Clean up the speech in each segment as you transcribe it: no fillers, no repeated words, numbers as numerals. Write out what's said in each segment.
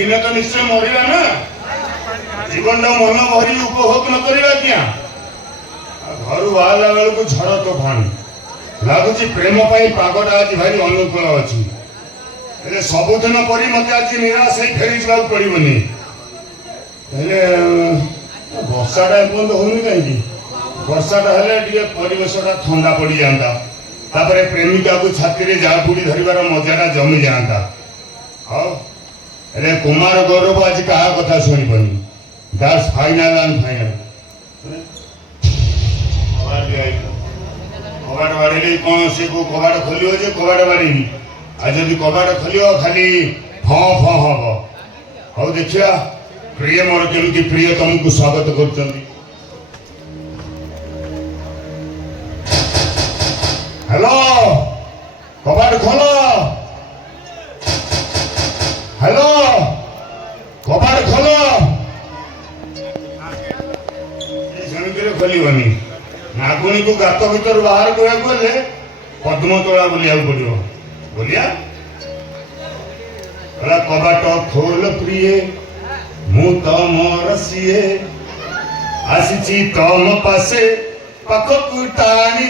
दिन तो निश्चय मरवा ना जीवन मन भरी उपभोग न करवा क्या घर बाहर बेलू झड़ तोफान लगुच प्रेम पागटा आज भारी अनुकूल अच्छी सबुदिन पर मत आज निराश फेरी जावाक पड़ोनी वर्षाटा एपर्त होनी कहीं वर्षाटा हेल्ले परिवेशटा ठंडा पड़ जाता प्रेमिका को छाती में झाड़पुड़ी धरबार मजाटा जमी जाता हाँ कुमार गौरव आज क्या कथा शुणबनी दैट्स फाइनल एंड फाइनल कबाड़ बाड़ी कौन से को कबाड़ खोल कबाड़ बाड़ी आज जब कबाड़ खोल खाली हाँ हाँ हम हाँ देखिया प्रिय मोर केमती प्रिय तुमको स्वागत कर हेलो कबाड़ खोल हेलो कबाड़ खोल खोलनी नागुणी को गात भर बाहर कहले पद्मतोला बुलिया पड़ो बोलिया कबाट खोल प्रिय मु तम रसीए आसी तम पासे पाखक टाणी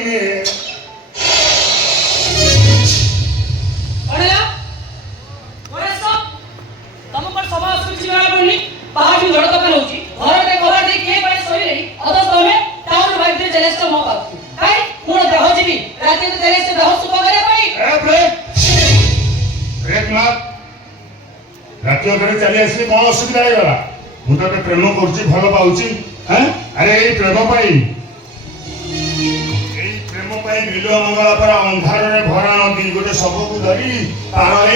रात चली आसली कौन असुविधा होगा मुझे प्रेम कर भल पाऊँ अरे प्रेम नील मंगला पर अंधार भरा नदी गोटे शव को धरी पार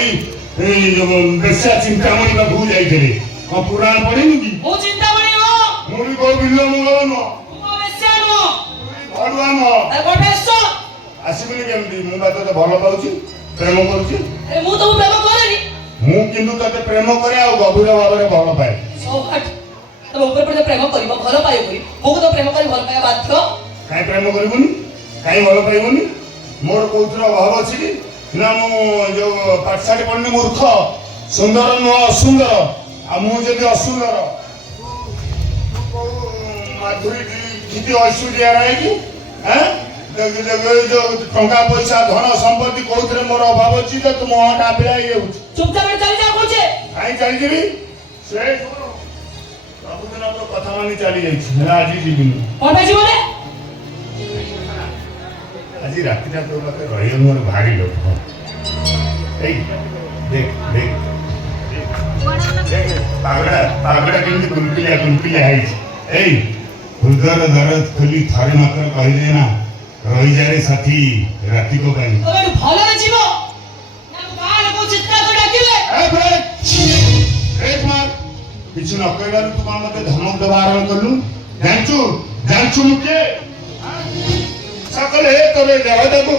बेसिया चिंतामणि पाखु जाइए कौन पुराण पढ़ी कि मुझे कौ नील मंगल नुआ नुह आसबनी केमती मुझे तो भल पाऊँ प्रेम करुँच ते प्रेम करे आ गभीर भाव में भल पाए प्रेम कर भल पाए तो प्रेम कर भल पाए बाध्य कहीं प्रेम करबुनी कहीं भल पाइबुनी मोर कौन अभाव अच्छी ना जो पाठशाठी पढ़नी मूर्ख सुंदर नुह असुंदर आ मुझे असुंदर माधुरी गीत ऐश्वर्या राय की टंका पैसा धन संपत्ति कौन मोर अभाव अच्छी तो तुम टापिला चुपचाप चली जा पूछे कहीं चली जीवी से सबुदिन तो कथा मानी चली जाइए आज जीविनी कौन पे जीवने आज रातिटा तो पाखे रही मोर भारी लोभ देख देख पागड़ा केमती कुलपिलिया है हृदय दरद खोली थरे मात्र कहले ना रही जाए साथी राति को पाई भल रे जीव ना काल को चित्ता को डाकिले ए ब्रेक मार किछु न कहबार तू का मते धमक देबा आरंभ करलु जानचू मुके सकल हे तबे देव देबो